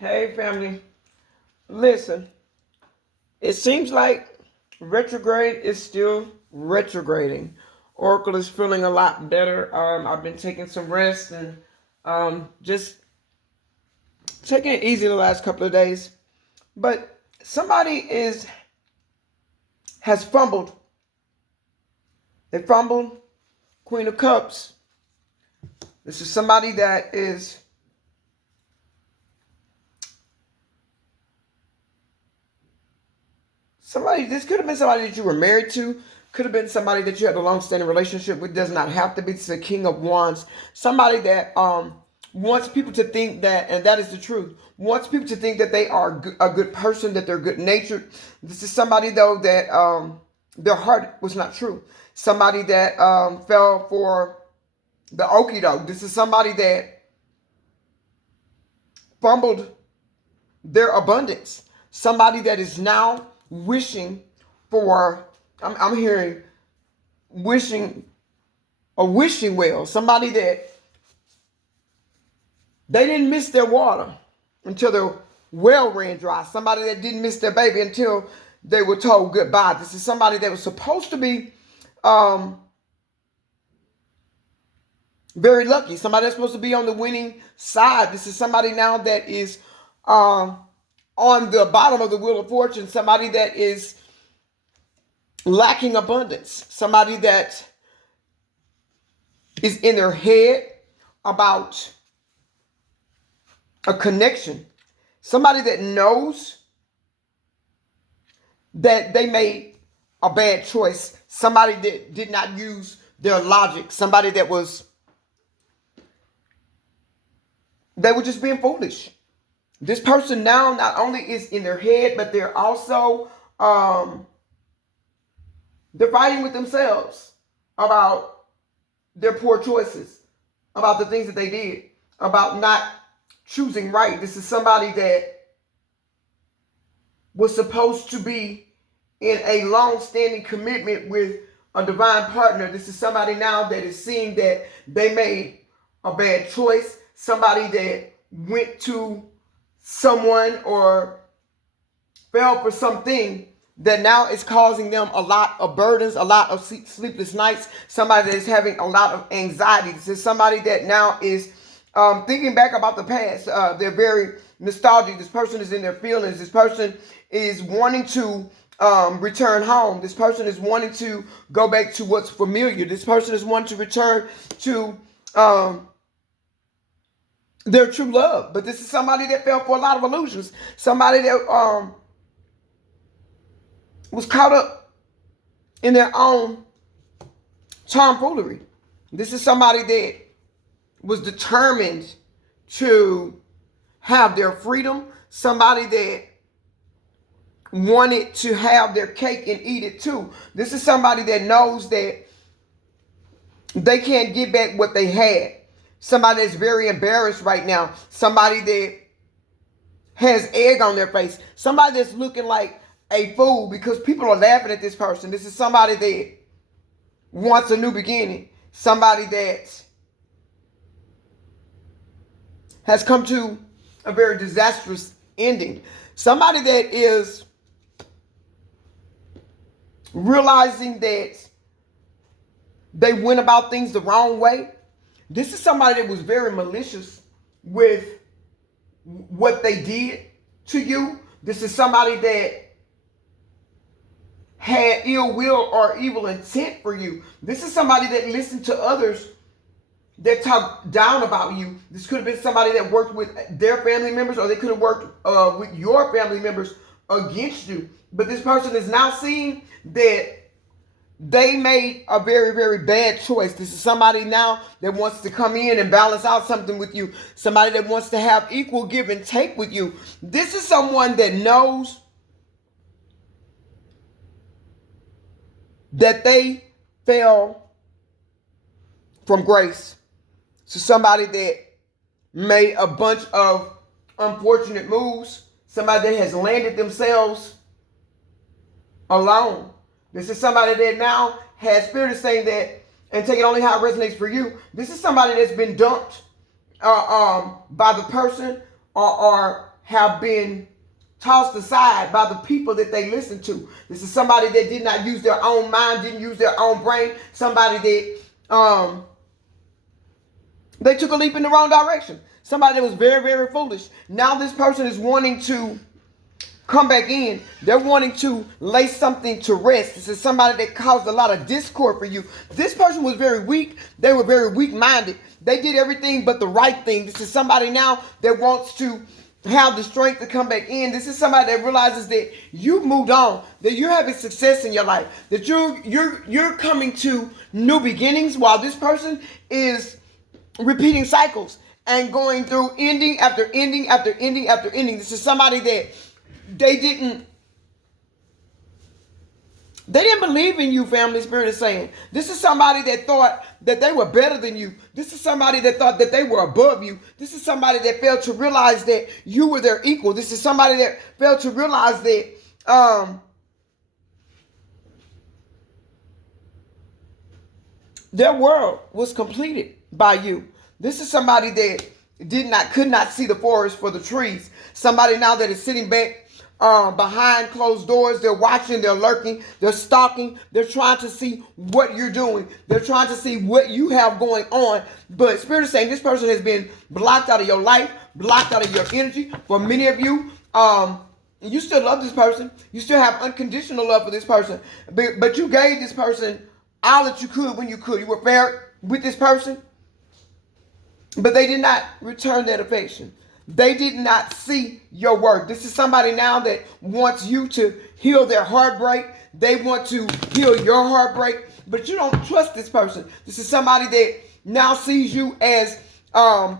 Hey, family. Listen, it seems like retrograde is still retrograding. Oracle is feeling a lot better. I've been taking some rest and just taking it easy the last couple of days. But somebody has fumbled. They fumbled. Queen of Cups. This is somebody that is somebody. This could have been somebody that you were married to. Could have been somebody that you had a long-standing relationship with. Does not have to be. It's a King of Wands. Somebody that wants people to think that, and that is the truth, wants people to think that they are a good person, that they're good-natured. This is somebody, though, that their heart was not true. Somebody that fell for the okie doke. This is somebody that fumbled their abundance. Somebody that is now wishing for, I'm hearing wishing, a wishing well. Somebody that they didn't miss their water until their well ran dry. Somebody that didn't miss their baby until they were told goodbye. This is somebody that was supposed to be very lucky. Somebody that's supposed to be on the winning side. This is somebody now that is on the bottom of the wheel of fortune. Somebody that is lacking abundance. Somebody that is in their head about a connection. Somebody that knows that they made a bad choice. Somebody that did not use their logic. Somebody that they were just being foolish. This person now not only is in their head, but they're also they're fighting with themselves about their poor choices, about the things that they did, about not choosing right. This is somebody that was supposed to be in a long-standing commitment with a divine partner. This is somebody now that is seeing that they made a bad choice. Somebody that went to someone or fell for something that now is causing them a lot of burdens, a lot of sleepless nights. Somebody that is having a lot of anxiety. This is somebody that now is thinking back about the past. They're very nostalgic. This person is in their feelings. This person is wanting to return home. This person is wanting to go back to what's familiar. This person is wanting to return to their true love. But this is somebody that fell for a lot of illusions. Somebody that was caught up in their own tomfoolery. This is somebody that was determined to have their freedom. Somebody that wanted to have their cake and eat it too. This is somebody that knows that they can't get back what they had. Somebody that's very embarrassed right now. Somebody that has egg on their face. Somebody that's looking like a fool because people are laughing at this person. This is somebody that wants a new beginning. Somebody that has come to a very disastrous ending. Somebody that is realizing that they went about things the wrong way. This is somebody that was very malicious with what they did to you. This is somebody that had ill will or evil intent for you. This is somebody that listened to others that talk down about you. This could have been somebody that worked with their family members, or they could have worked with your family members against you. But this person is now seeing that they made a very, very bad choice. This is somebody now that wants to come in and balance out something with you. Somebody that wants to have equal give and take with you. This is someone that knows that they fell from grace. So somebody that made a bunch of unfortunate moves. Somebody that has landed themselves alone. This is somebody that now has spirit is saying that, and take it only how it resonates for you. This is somebody that's been dumped by the person or have been tossed aside by the people that they listen to. This is somebody that did not use their own mind, didn't use their own brain. Somebody that they took a leap in the wrong direction. Somebody that was very, very foolish. Now this person is wanting to come back in. They're wanting to lay something to rest. This is somebody that caused a lot of discord for you. This person was very weak. They were very weak-minded. They did everything but the right thing. This is somebody now that wants to have the strength to come back in. This is somebody that realizes that you've moved on, that you're having success in your life, that you're coming to new beginnings, while this person is repeating cycles and going through ending after ending after ending after ending. This is somebody that they didn't believe in you, family. Spirit is saying. This is somebody that thought that they were better than you. This is somebody that thought that they were above you. This is somebody that failed to realize that you were their equal. This is somebody that failed to realize that their world was completed by you. This is somebody that could not see the forest for the trees. Somebody now that is sitting back behind closed doors. They're watching, they're lurking, they're stalking, they're trying to see what you're doing. They're trying to see what you have going on. But Spirit is saying this person has been blocked out of your life, blocked out of your energy. For many of you, you still love this person. You still have unconditional love for this person. But you gave this person all that you could when you could. You were fair with this person. But they did not return that affection. They did not see your work. This is somebody now that wants you to heal their heartbreak. They want to heal your heartbreak, but you don't trust this person. This is somebody that now sees you as a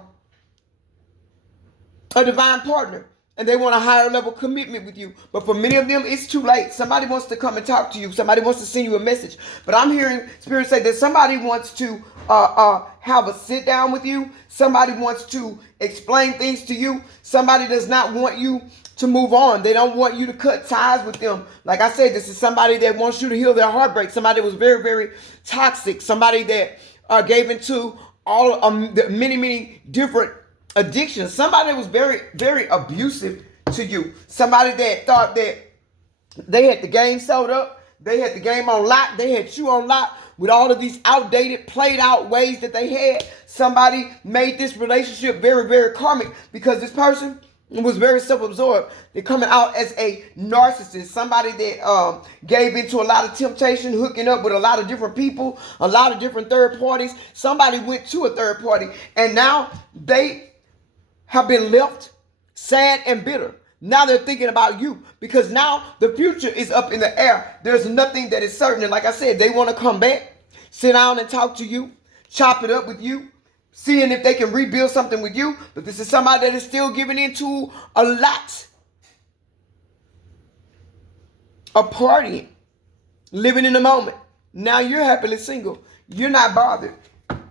divine partner, and they want a higher level commitment with you. But for many of them, it's too late. Somebody wants to come and talk to you. Somebody wants to send you a message. But I'm hearing Spirit say that somebody wants to have a sit down with you. Somebody wants to explain things to you. Somebody does not want you to move on. They don't want you to cut ties with them. Like I said, this is somebody that wants you to heal their heartbreak. Somebody that was very, very toxic. Somebody that gave into all many, many different addictions. Somebody that was very, very abusive to you. Somebody that thought that they had the game sold up. They had the game on lock. They had you on lock with all of these outdated, played out ways that they had. Somebody made this relationship very, very karmic because this person was very self-absorbed. They're coming out as a narcissist. Somebody that gave into a lot of temptation, hooking up with a lot of different people, a lot of different third parties. Somebody went to a third party and now they have been left sad and bitter. Now they're thinking about you because now the future is up in the air. There's nothing that is certain. And like I said, they want to come back, sit down and talk to you, chop it up with you, seeing if they can rebuild something with you. But this is somebody that is still giving into a lot of partying, living in the moment. Now you're happily single. You're not bothered.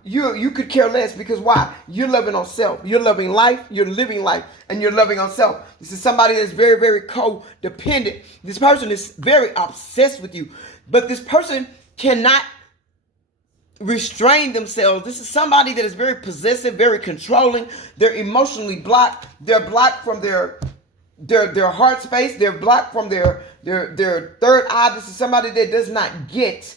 You could care less because why? You're loving on self. You're loving life. You're living life. And you're loving on self. This is somebody that's very, very codependent. This person is very obsessed with you. But this person cannot restrain themselves. This is somebody that is very possessive, very controlling. They're emotionally blocked. They're blocked from their heart space. They're blocked from their third eye. This is somebody that does not get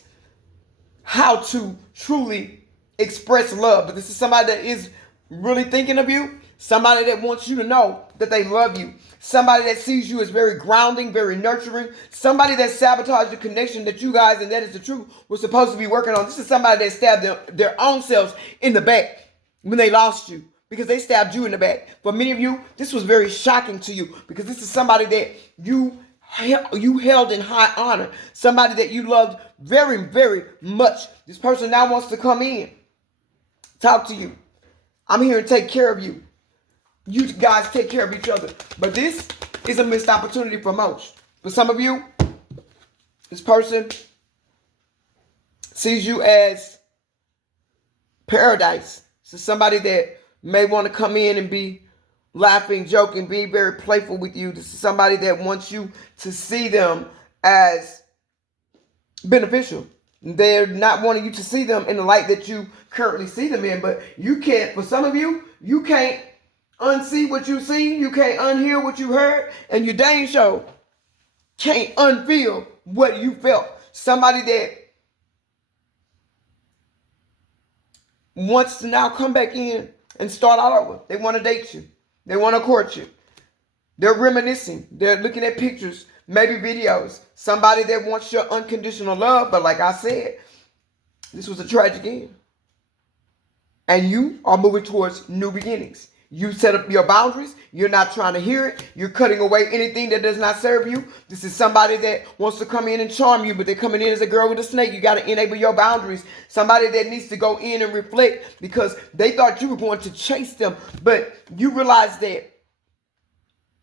how to truly express love. But this is somebody that is really thinking of you. Somebody that wants you to know that they love you. Somebody that sees you as very grounding, very nurturing. Somebody that sabotaged the connection that you guys, and that is the truth, were supposed to be working on. This is somebody that stabbed their own selves in the back when they lost you because they stabbed you in the back. For many of you, this was very shocking to you because this is somebody that you held in high honor. Somebody that you loved very, very much. This person now wants to come in, talk to you. I'm here to take care of you. You guys take care of each other. But this is a missed opportunity for most. For some of you, this person sees you as paradise. So somebody that may want to come in and be laughing, joking, being very playful with you. This is somebody that wants you to see them as beneficial. They're not wanting you to see them in the light that you currently see them in. But you can't, for some of you, you can't unsee what you seen. You can't unhear what you heard. And you dang sure can't unfeel what you felt. Somebody that wants to now come back in and start all over. They want to date you. They want to court you. They're reminiscing. They're looking at pictures, maybe videos. Somebody that wants your unconditional love. But like I said, this was a tragic end. And you are moving towards new beginnings. You set up your boundaries. You're not trying to hear it. You're cutting away anything that does not serve you. This is somebody that wants to come in and charm you, but they're coming in as a girl with a snake. You got to enable your boundaries. Somebody that needs to go in and reflect because they thought you were going to chase them, but you realize that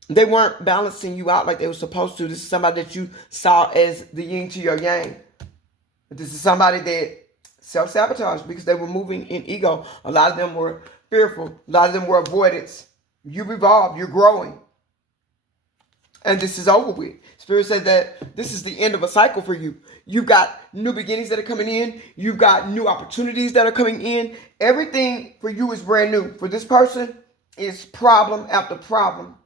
they weren't balancing you out like they were supposed to. This is somebody that you saw as the yin to your yang. But this is somebody that self-sabotage because they were moving in ego. A lot of them were fearful. A lot of them were avoidance. You evolved. You're growing. And this is over with. Spirit said that this is the end of a cycle for you. You've got new beginnings that are coming in. You've got new opportunities that are coming in. Everything for you is brand new. For this person, it's problem after problem.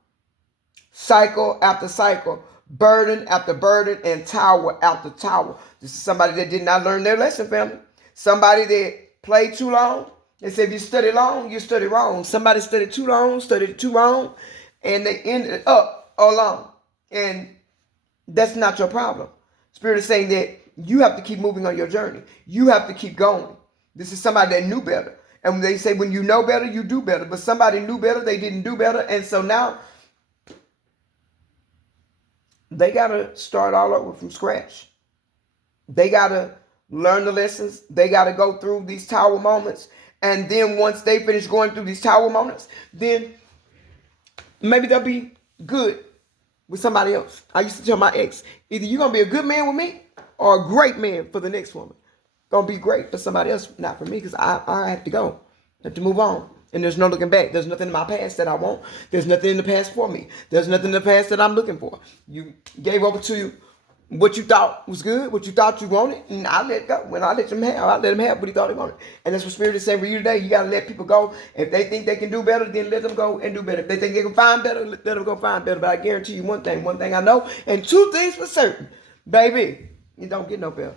Cycle after cycle. Burden after burden and tower after tower. This is somebody that did not learn their lesson, family. Somebody that played too long. They said if you study long, you study wrong. Somebody studied too long, studied too wrong, and they ended up alone. And that's not your problem. Spirit is saying that you have to keep moving on your journey. You have to keep going. This is somebody that knew better. And when they say when you know better, you do better. But somebody knew better, they didn't do better. And so now they got to start all over from scratch. They got to learn the lessons. They got to go through these tower moments. And then once they finish going through these tower moments, then maybe they'll be good with somebody else. I used to tell my ex, either you're going to be a good man with me or a great man for the next woman. Going to be great for somebody else, not for me, because I have to go. I have to move on. And there's no looking back. There's nothing in my past that I want. There's nothing in the past for me. There's nothing in the past that I'm looking for. You gave over to what you thought was good, what you thought you wanted, and I let go. When I let him have, I let him have what he thought he wanted. And that's what Spirit is saying for you today. You got to let people go. If they think they can do better, then let them go and do better. If they think they can find better, let them go find better. But I guarantee you one thing I know, and two things for certain. Baby, you don't get no better.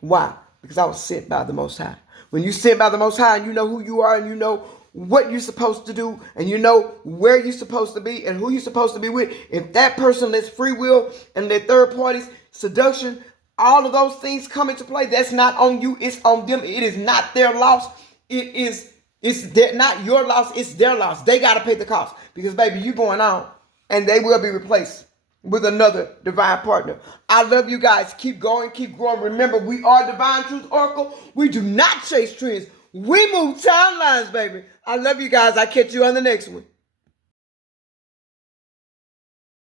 Why? Because I was sent by the Most High. When you sent by the Most High and you know who you are and you know what you're supposed to do and you know where you're supposed to be and who you're supposed to be with, if that person lets free will and let third parties, seduction, all of those things come into play, that's not on you, it's on them. It is not their loss. It's not your loss, it's their loss. They got to pay the cost because, baby, you going on and they will be replaced with another divine partner. I love you guys. Keep going, keep growing. Remember, we are Divine Truth Oracle. We do not chase trends. We move timelines, baby. I love you guys. I'll catch you on the next one.